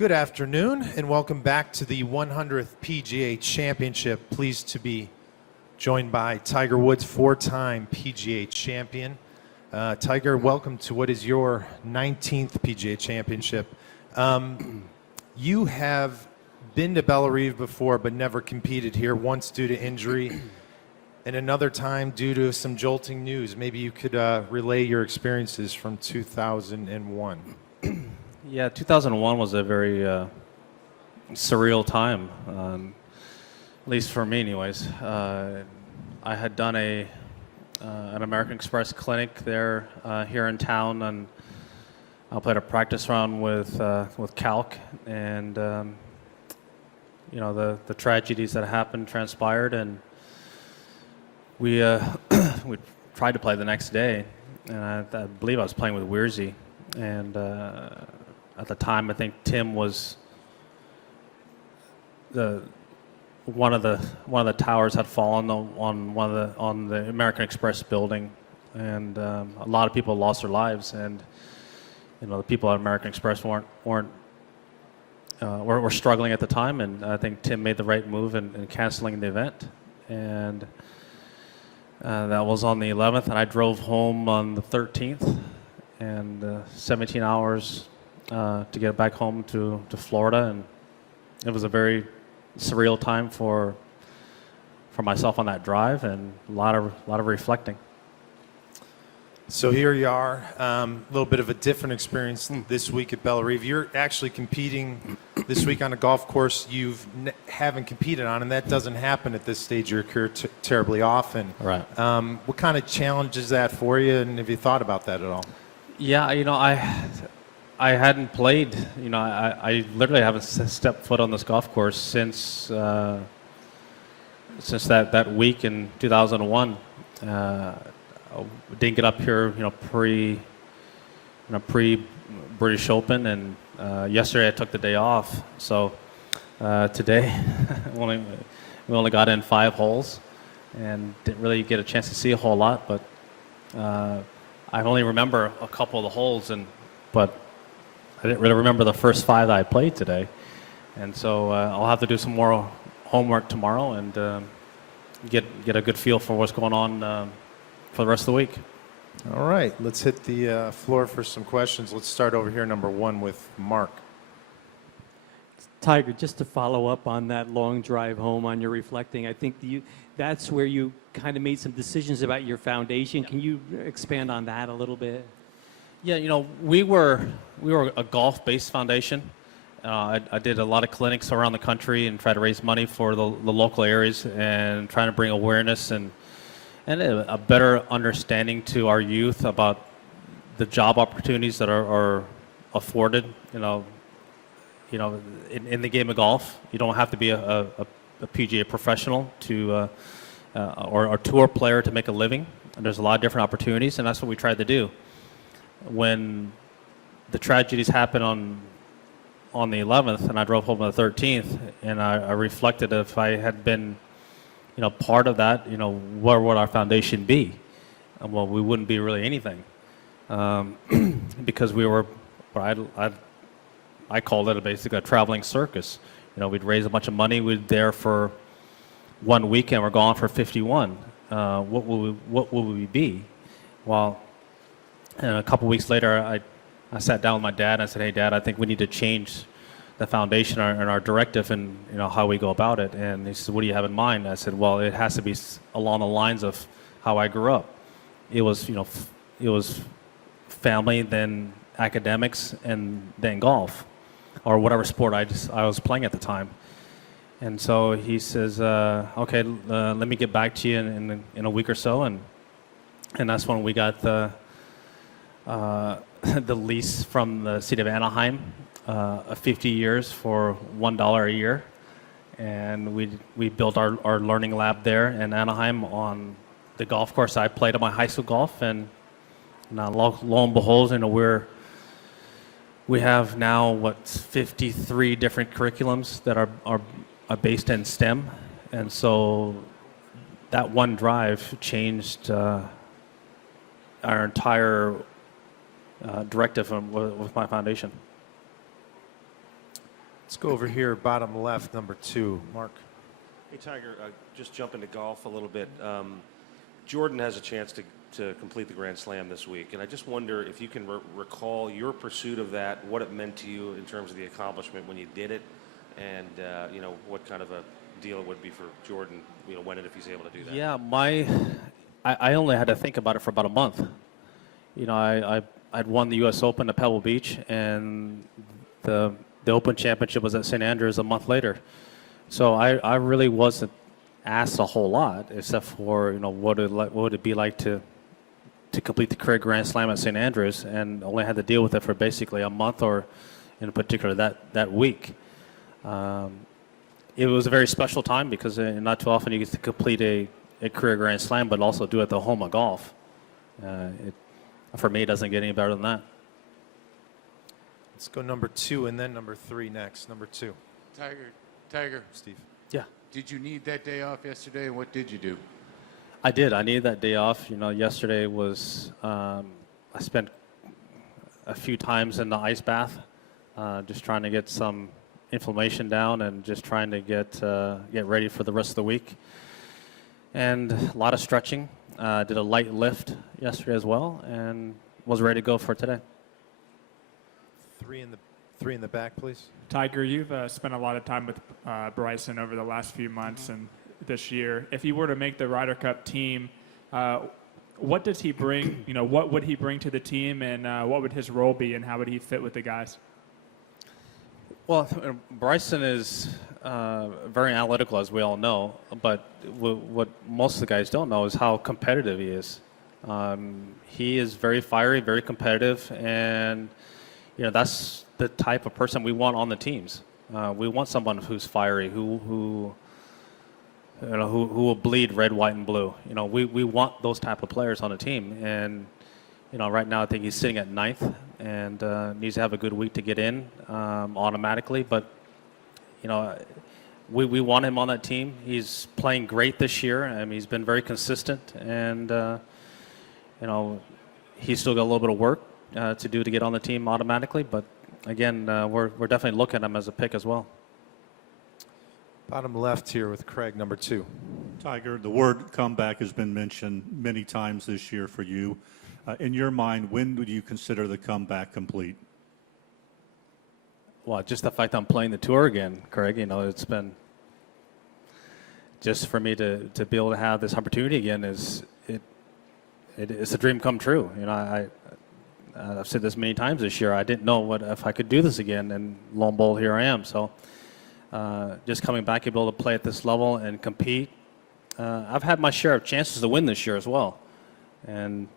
Good afternoon and welcome back to the 100th PGA Championship. Pleased to be joined by Tiger Woods, four-time PGA champion. Tiger, welcome to what is your 19th PGA Championship. You have been to Bellerive before but never competed here, once due to injury and another time due to some jolting news. Maybe you could relay your experiences from 2001. Yeah, 2001 was a very surreal time, at least for me anyways. I had done an American Express clinic there here in town, and I played a practice round with Calc, and you know, the tragedies that happened transpired, and we we tried to play the next day, and I believe I was playing with Weirzy, and at the time, I think Tim was one of the towers had fallen on the American Express building, and a lot of people lost their lives. And you know, the people at American Express were struggling at the time, and I think Tim made the right move in canceling the event. And that was on the 11th, and I drove home on the 13th, and 17 hours. To get back home to Florida, and it was a very surreal time for myself on that drive, and a lot of reflecting. So here you are, a little bit of a different experience this week at Bellerive. You're actually competing this week on a golf course you haven't competed on, and that doesn't happen at this stage of your career terribly often. Right. What kind of challenge is that for you, and have you thought about that at all? Yeah, you know, I hadn't played, you know, I literally haven't stepped foot on this golf course since that week in 2001. Didn't get up here, you know, pre British Open, and yesterday I took the day off. So today we only got in 5 holes and didn't really get a chance to see a whole lot, but I only remember a couple of the holes, but I didn't really remember the first 5 that I played today, and so I'll have to do some more homework tomorrow and get a good feel for what's going on for the rest of the week. All right, let's hit the floor for some questions. Let's start over here, number 1, with Mark. Tiger, just to follow up on that long drive home on your reflecting, I think that's where you kind of made some decisions about your foundation. Can you expand on that a little bit? Yeah, you know, we were a golf-based foundation. I did a lot of clinics around the country and try to raise money for the local areas and trying to bring awareness and a better understanding to our youth about the job opportunities that are afforded. You know, in the game of golf, you don't have to be a PGA professional or a tour player to make a living. And there's a lot of different opportunities, and that's what we tried to do. When the tragedies happened on the 11th, and I drove home on the 13th, and I reflected, if I had been, you know, part of that, you know, where would our foundation be? Well, we wouldn't be really anything, because we were, I called it basically a traveling circus. You know, we'd raise a bunch of money, we'd there for 1 weekend, we're gone for 51. What will we be? Well. And a couple weeks later, I sat down with my dad and I said, "Hey, Dad, I think we need to change the foundation and our directive and, you know, how we go about it." And he said, "What do you have in mind?" I said, "Well, it has to be along the lines of how I grew up. It was, you know, it was family, then academics, and then golf, or whatever sport I was playing at the time." And so he says, "Okay, let me get back to you in a week or so," and that's when we got the lease from the city of Anaheim, 50 years for $1 a year, and we built our learning lab there in Anaheim on the golf course I played at my high school golf, and now lo and behold, you know, we have now 53 different curriculums that are based in STEM, and so that one drive changed our entire directive with my foundation. Let's go over here, bottom left, number 2, Mark. Hey, Tiger, just jump into golf a little bit. Jordan has a chance to complete the Grand Slam this week, and I just wonder if you can recall your pursuit of that, what it meant to you in terms of the accomplishment when you did it, and you know, what kind of a deal it would be for Jordan, you know, when and if he's able to do that. Yeah, I only had to think about it for about a month. You know, I'd won the U.S. Open at Pebble Beach, and the Open Championship was at St. Andrews a month later. So I really wasn't asked a whole lot, except for, you know, what would it be like to complete the career Grand Slam at St. Andrews, and only had to deal with it for basically a month, or in particular that week. It was a very special time because not too often you get to complete a career Grand Slam, but also do it at the home of golf. For me, it doesn't get any better than that. Let's go number 2 and then number 3 next. Number 2. Tiger, Steve. Yeah. did you need that day off yesterday, and what did you do? I did. I needed that day off. You know, yesterday was, I spent a few times in the ice bath, just trying to get some inflammation down and just trying to get ready for the rest of the week. And a lot of stretching. Did a light lift yesterday as well, and was ready to go for today. 3 in the back, please. Tiger, you've spent a lot of time with Bryson over the last few months and this year. If he were to make the Ryder Cup team, what does he bring? You know, what would he bring to the team, and what would his role be, and how would he fit with the guys? Well, Bryson is very analytical, as we all know, but what most of the guys don't know is how competitive he is. He is very fiery, very competitive, and you know, that's the type of person we want on the teams. We want someone who's fiery, who will bleed red, white, and blue. You know, we want those type of players on the team. And you know, right now I think he's sitting at 9th and needs to have a good week to get in automatically. But you know, we want him on that team. He's playing great this year. I mean, he's been very consistent, and you know, he's still got a little bit of work to do to get on the team automatically. But again, we're definitely looking at him as a pick as well. Bottom left here with Craig, number 2. Tiger, the word comeback has been mentioned many times this year for you. In your mind, when would you consider the comeback complete? Well, just the fact that I'm playing the tour again, Craig, you know, it's been just for me to be able to have this opportunity again it's a dream come true. You know, I've said this many times this year. I didn't know if I could do this again, and lo and behold, here I am. So just coming back, able to play at this level and compete. I've had my share of chances to win this year as well, and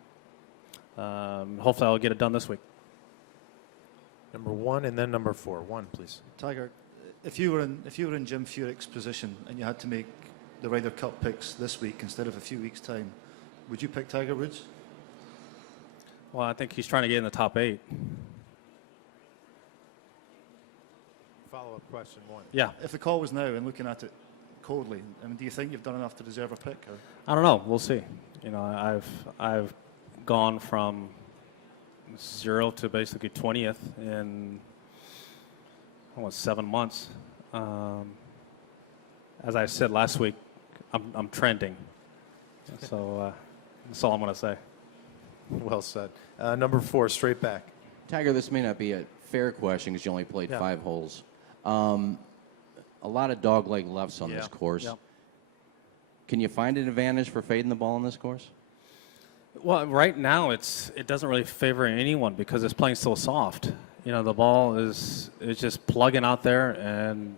hopefully I'll get it done this week. Number 1 and then number 4. 1, please. Tiger, if you were in Jim Furyk's position and you had to make the Ryder Cup picks this week instead of a few weeks' time, would you pick Tiger Woods? Well, I think he's trying to get in the top 8. Follow-up question 1. Yeah. If the call was now and looking at it coldly, I mean, do you think you've done enough to deserve a pick? Or? I don't know. We'll see. You know, I've gone from 0 to basically 20th in almost 7 months. As I said last week, I'm trending. So that's all I'm going to say. Well said. Number 4, straight back. Tiger, this may not be a fair question because you only played 5 holes. A lot of dog-leg lefts on this course. Yeah. Can you find an advantage for fading the ball on this course? Well, right now it doesn't really favor anyone because it's playing so soft. You know, the ball is just plugging out there, and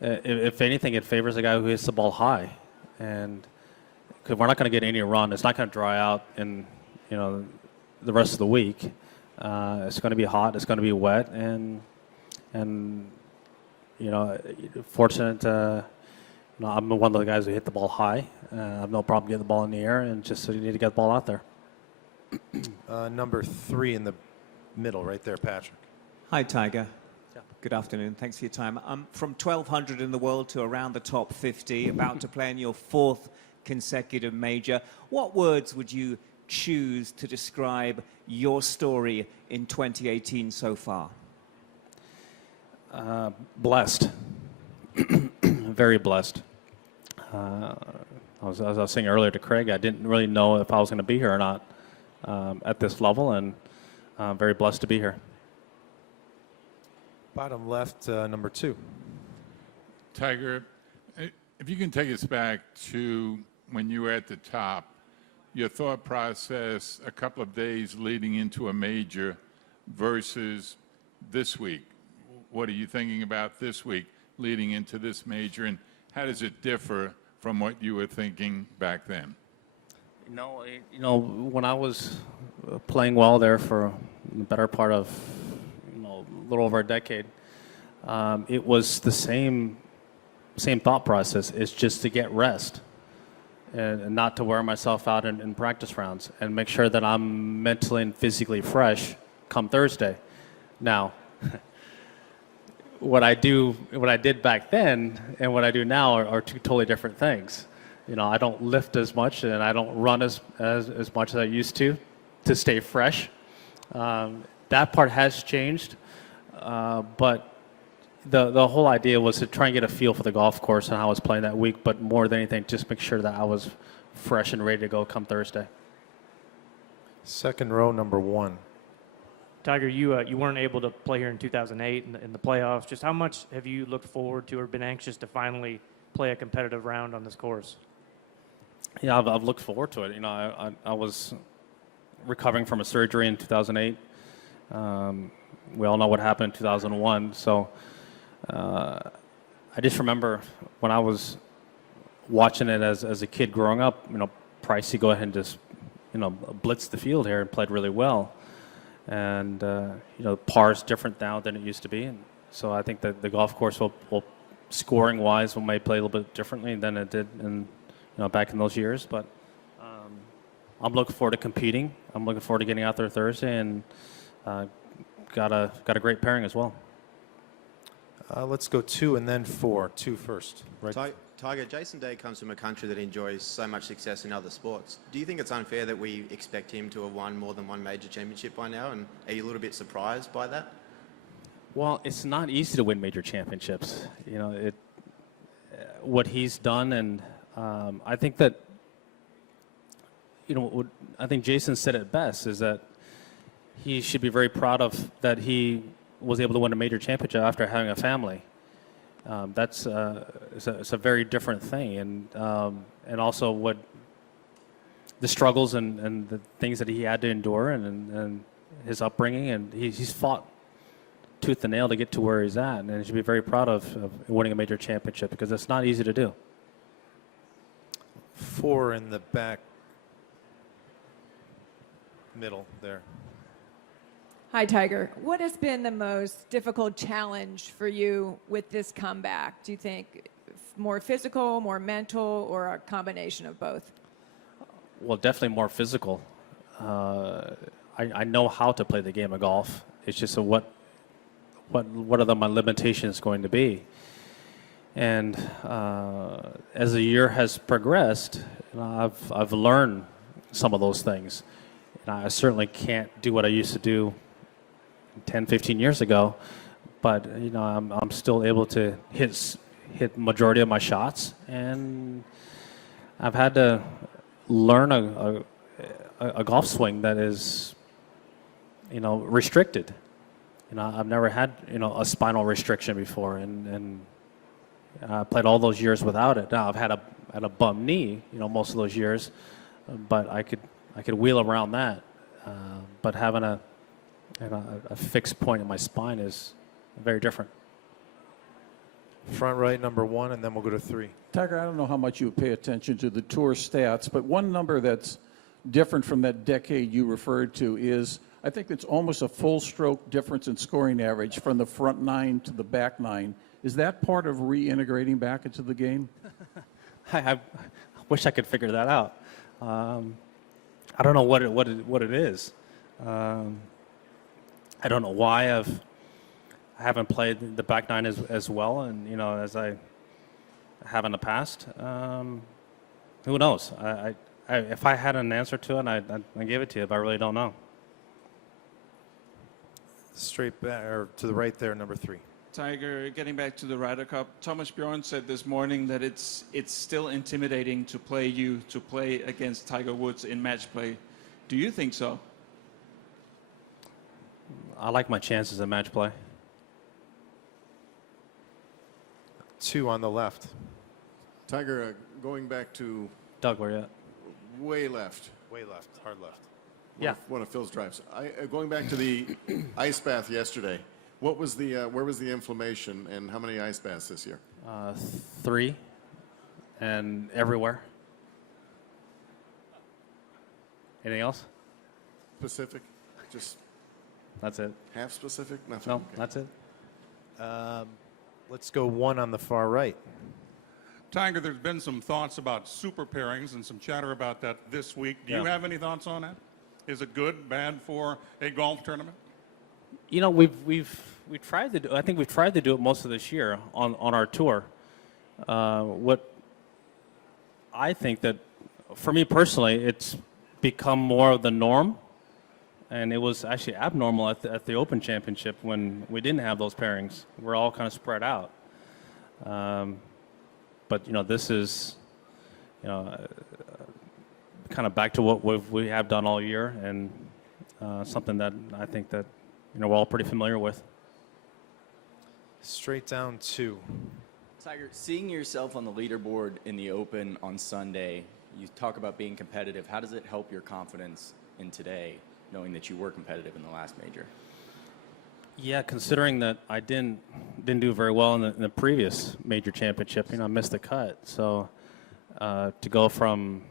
if anything, it favors the guy who hits the ball high. And because we're not going to get any run, it's not going to dry out in the rest of the week. It's going to be hot. It's going to be wet, and fortunate. I'm one of the guys who hit the ball high. I have no problem getting the ball in the air, and just so you need to get the ball out there. Number 3 in the middle, right there, Patrick. Hi, Tiger. Good afternoon. Thanks for your time. From 1,200 in the world to around the top 50, about to play in your 4th consecutive major. What words would you choose to describe your story in 2018 so far? Blessed. Very blessed. As I was saying earlier to Craig, I didn't really know if I was going to be here or not at this level, and very blessed to be here. Bottom left, number 2. Tiger, if you can take us back to when you were at the top, your thought process a couple of days leading into a major versus this week. What are you thinking about this week leading into this major, and how does it differ from what you were thinking back then? When I was playing well there for the better part of a little over a decade, it was the same thought process. It's just to get rest and not to wear myself out in practice rounds, and make sure that I'm mentally and physically fresh come Thursday. Now, what I did back then and what I do now are two totally different things. I don't lift as much and I don't run as much as I used to stay fresh. That part has changed, but the whole idea was to try and get a feel for the golf course and how I was playing that week, but more than anything, just make sure that I was fresh and ready to go come Thursday. Second row, number 1. Tiger, you weren't able to play here in 2008 in the playoffs. Just how much have you looked forward to or been anxious to finally play a competitive round on this course? Yeah, I've looked forward to it. I was recovering from a surgery in 2008. We all know what happened in 2001. So I just remember when I was watching it as a kid growing up, Pricey go ahead and just, blitzed the field here and played really well. And, par's different now than it used to be. And so I think that the golf course will scoring-wise, may play a little bit differently than it did back in those years. But I'm looking forward to competing. I'm looking forward to getting out there Thursday, and got a great pairing as well. Let's go 2 and then 4. 2 first. Right. Tiger, Jason Day comes from a country that enjoys so much success in other sports. Do you think it's unfair that we expect him to have won more than one major championship by now, and are you a little bit surprised by that? Well, it's not easy to win major championships. What he's done, and I think that, I think Jason said it best, is that he should be very proud of that he was able to win a major championship after having a family. That's it's a very different thing, and also what the struggles and the things that he had to endure, and his upbringing, and he's fought tooth and nail to get to where he's at, and he should be very proud of winning a major championship, because it's not easy to do. 4 in the back middle there. Hi, Tiger. What has been the most difficult challenge for you with this comeback? Do you think more physical, more mental, or a combination of both? Well, definitely more physical. I know how to play the game of golf. It's just what are my limitations going to be? And as the year has progressed, I've learned some of those things. And I certainly can't do what I used to do 10, 15 years ago, but I'm still able to hit majority of my shots, and I've had to learn a golf swing that is restricted. I've never had a spinal restriction before, and I played all those years without it. Now I've had a bum knee, most of those years, but I could wheel around that. But having a fixed point in my spine is very different. Front right, number 1, and then we'll go to 3. Tiger, I don't know how much you pay attention to the tour stats, but one number that's different from that decade you referred to is, I think it's almost a full stroke difference in scoring average from the front 9 to the back 9. Is that part of reintegrating back into the game? I wish I could figure that out. I don't know what it is. I don't know why I haven't played the back 9 as well, and as I have in the past. Who knows? If I had an answer to it, I'd give it to you. But I really don't know. Straight back or to the right there, number 3. Tiger, getting back to the Ryder Cup, Thomas Bjorn said this morning that it's still intimidating to play against Tiger Woods in match play. Do you think so? I like my chances in match play. 2 on the left. Tiger, going back to Doug, where you at? way left. Way left, hard left. Yeah. One of Phil's drives. Going back to the ice bath yesterday, where was the inflammation and how many ice baths this year? 3, and everywhere. Anything else? Specific? Just That's it. half specific? Nothing? No, Okay. that's it. Let's go 1 on the far right. Tiger, there's been some thoughts about super pairings and some chatter about that this week. Do you Yeah. have any thoughts on that? Is it good, bad for a golf tournament? You know, we've tried to do. I think we've tried to do it most of this year on our tour. What I think that, for me personally, it's become more of the norm, and it was actually abnormal at the Open Championship when we didn't have those pairings. We're all kind of spread out. But you know, this is, you know, kind of back to what we have done all year, and something that I think that, you know, we're all pretty familiar with. Straight down 2. Tiger, seeing yourself on the leaderboard in the Open on Sunday, you talk about being competitive. How does it help your confidence in today, knowing that you were competitive in the last major? Yeah, considering that I didn't do very well in the previous major championship, you know, I missed the cut. So to go from,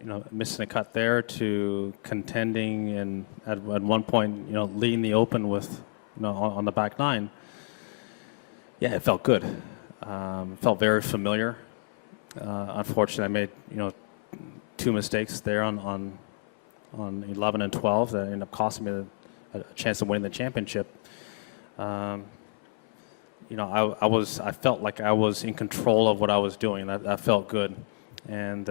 you know, missing a cut there to contending and at one point, you know, leading the Open with, you know, on the back 9, yeah, it felt good. Felt very familiar. Unfortunately, I made, you know, 2 mistakes there on 11 and 12 that ended up costing me a chance of winning the championship. You know, I felt like I was in control of what I was doing. I felt good, and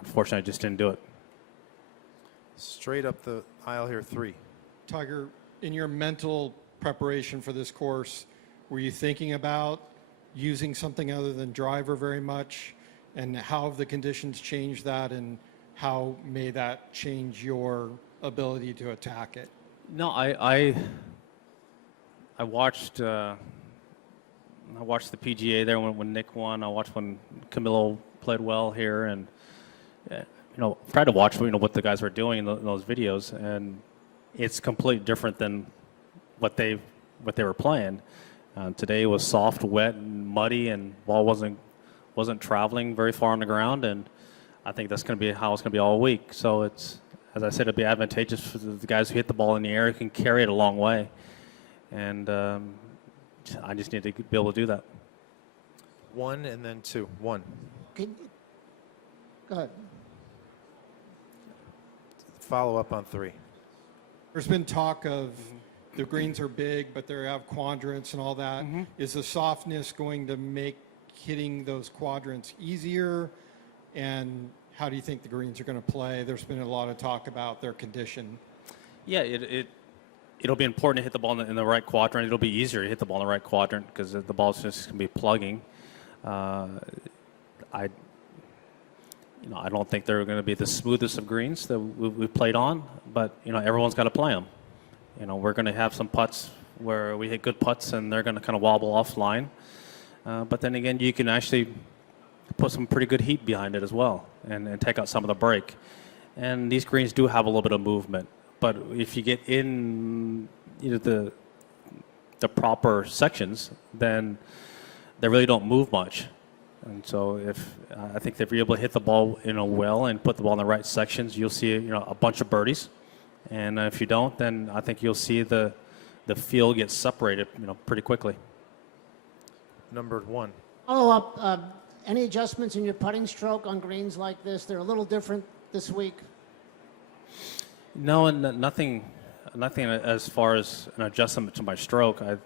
unfortunately, I just didn't do it. Straight up the aisle here, 3. Tiger, in your mental preparation for this course, were you thinking about using something other than driver very much? And how have the conditions changed that, and how may that change your ability to attack it? No, I watched the PGA there when Nick won. I watched when Camilo played well here, and you know, tried to watch, you know, what the guys were doing in those videos, and it's completely different than what they were playing. Today was soft, wet, and muddy, and ball wasn't traveling very far on the ground, and I think that's going to be how it's going to be all week. So it's, as I said, it'll be advantageous for the guys who hit the ball in the air, who can carry it a long way, and I just need to be able to do that. 1 and then 2. 1. Go ahead. Follow up on 3. There's been talk of the greens are big, but they have quadrants and all that. Is the softness going to make hitting those quadrants easier? And how do you think the greens are going to play? There's been a lot of talk about their condition. Yeah, it'll be important to hit the ball in the right quadrant. It'll be easier to hit the ball in the right quadrant because the ball's just going to be plugging. I don't think they're going to be the smoothest of greens that we've played on, but you know, everyone's got to play them. You know, we're going to have some putts where we hit good putts and they're going to kind of wobble offline. But then again, you can actually put some pretty good heat behind it as well and take out some of the break. And these greens do have a little bit of movement. But if you get in, you know, the proper sections, then they really don't move much. And so I think if you're able to hit the ball, you know, well and put the ball in the right sections, you'll see, you know, a bunch of birdies. And if you don't, then I think you'll see the field get separated, you know, pretty quickly. Numbered 1. Follow up. Any adjustments in your putting stroke on greens like this? They're a little different this week. No, and nothing as far as an adjustment to my stroke. I've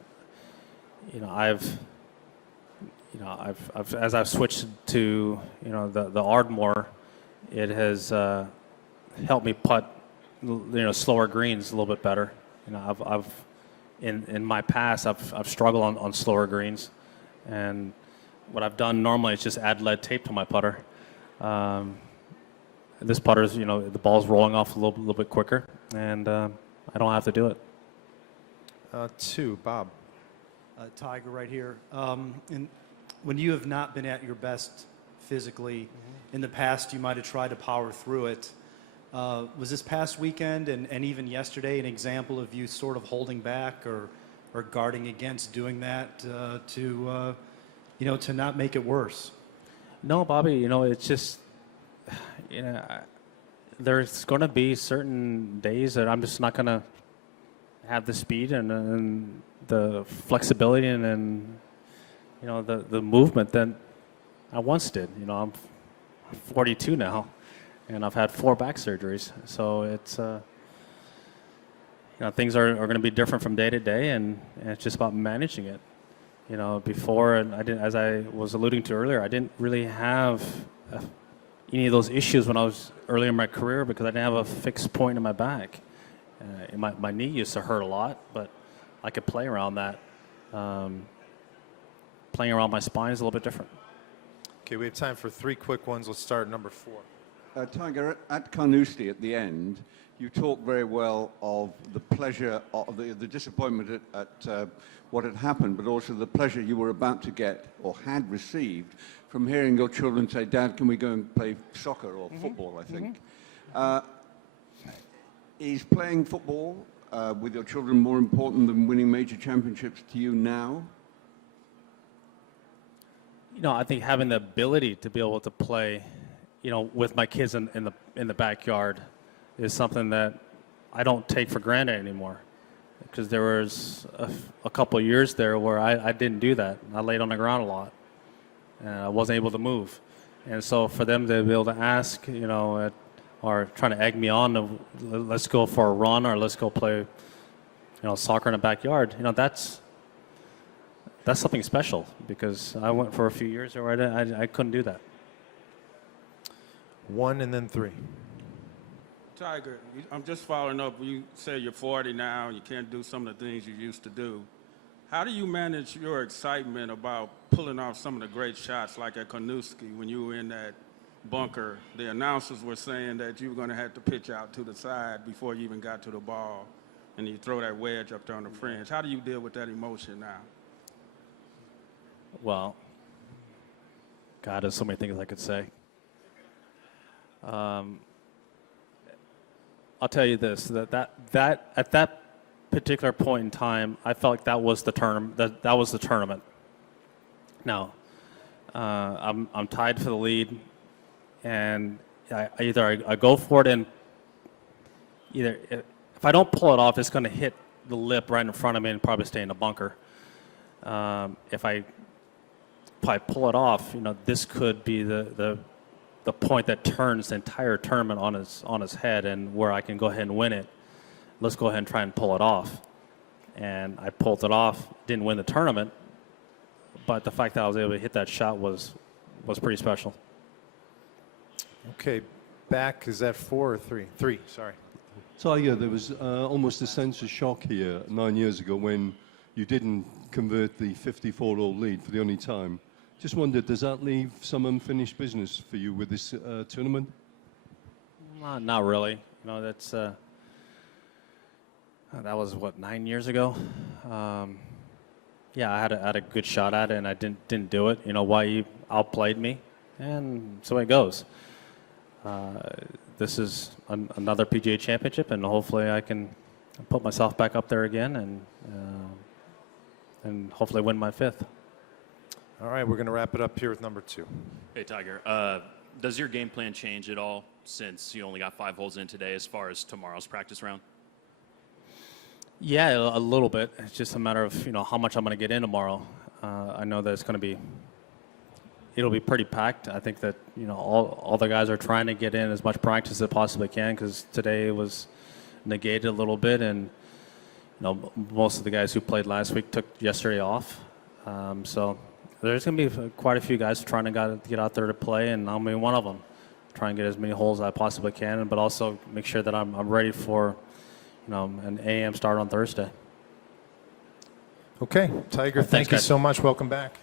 as I've switched to, you know, the Ardmore, it has helped me putt, you know, slower greens a little bit better. You know, I've in my past, I've struggled on slower greens, and what I've done normally is just add lead tape to my putter. This putter's, the ball's rolling off a little bit quicker, and I don't have to do it. 2, Bob. Tiger right here. And when you have not been at your best physically, in the past you might have tried to power through it. Was this past weekend and even yesterday an example of you sort of holding back or guarding against doing that to not make it worse? No, Bobby, it's just, there's going to be certain days that I'm just not going to have the speed and the flexibility and the movement that I once did. I'm 42 now, and I've had 4 back surgeries. So it's, things are going to be different from day to day, and it's just about managing it. Before, and as I was alluding to earlier, I didn't really have any of those issues when I was earlier in my career because I didn't have a fixed point in my back. My knee used to hurt a lot, but I could play around that. Playing around my spine is a little bit different. Okay, we have time for 3 quick ones. Let's start at number 4. Tiger, at Carnoustie at the end, you talked very well of the pleasure, of the disappointment at what had happened, but also the pleasure you were about to get or had received from hearing your children say, "Dad, can we go and play soccer or football?" I think. Is playing football with your children more important than winning major championships to you now? I think having the ability to be able to play, with my kids in the backyard is something that I don't take for granted anymore. Because there was a couple of years there where I didn't do that. I laid on the ground a lot, and I wasn't able to move. And so for them to be able to ask, or trying to egg me on to let's go for a run or let's go play, soccer in the backyard, that's something special because I went for a few years where I couldn't do that. 1 and then 3. Tiger, I'm just following up. You say you're 40 now, you can't do some of the things you used to do. How do you manage your excitement about pulling off some of the great shots like at Carnoustie when you were in that bunker? The announcers were saying that you were going to have to pitch out to the side before you even got to the ball, and you throw that wedge up there on the fringe. How do you deal with that emotion now? Well, God, there's so many things I could say. I'll tell you this: that at that particular point in time, I felt like that was the tournament. Now, I'm tied for the lead, and I go for it, and either if I don't pull it off, it's going to hit the lip right in front of me and probably stay in the bunker. If I pull it off, this could be the point that turns the entire tournament on his head and where I can go ahead and win it. Let's go ahead and try and pull it off. And I pulled it off, didn't win the tournament, but the fact that I was able to hit that shot was pretty special. Okay, back, is that 4 or 3? 3, sorry. Tiger, there was almost a sense of shock here 9 years ago when you didn't convert the 54-all lead for the only time. Just wondered, does that leave some unfinished business for you with this tournament? Not really. That's that was 9 years ago. Yeah, I had a good shot at it, and I didn't do it. Why outplayed me, and so it goes. This is another PGA Championship, and hopefully I can put myself back up there again, and hopefully win my 5th. All right, we're going to wrap it up here with number 2. Hey, Tiger. Does your game plan change at all since you only got 5 holes in today as far as tomorrow's practice round? Yeah, a little bit. It's just a matter of how much I'm going to get in tomorrow. I know that it'll be pretty packed. I think that all the guys are trying to get in as much practice as they possibly can because today it was negated a little bit, and most of the guys who played last week took yesterday off. So there's going to be quite a few guys trying to get out there to play, and I'll be one of them. Try and get as many holes as I possibly can, but also make sure that I'm ready for an AM start on Thursday. Okay, Tiger, thank you guys. so much. Welcome back.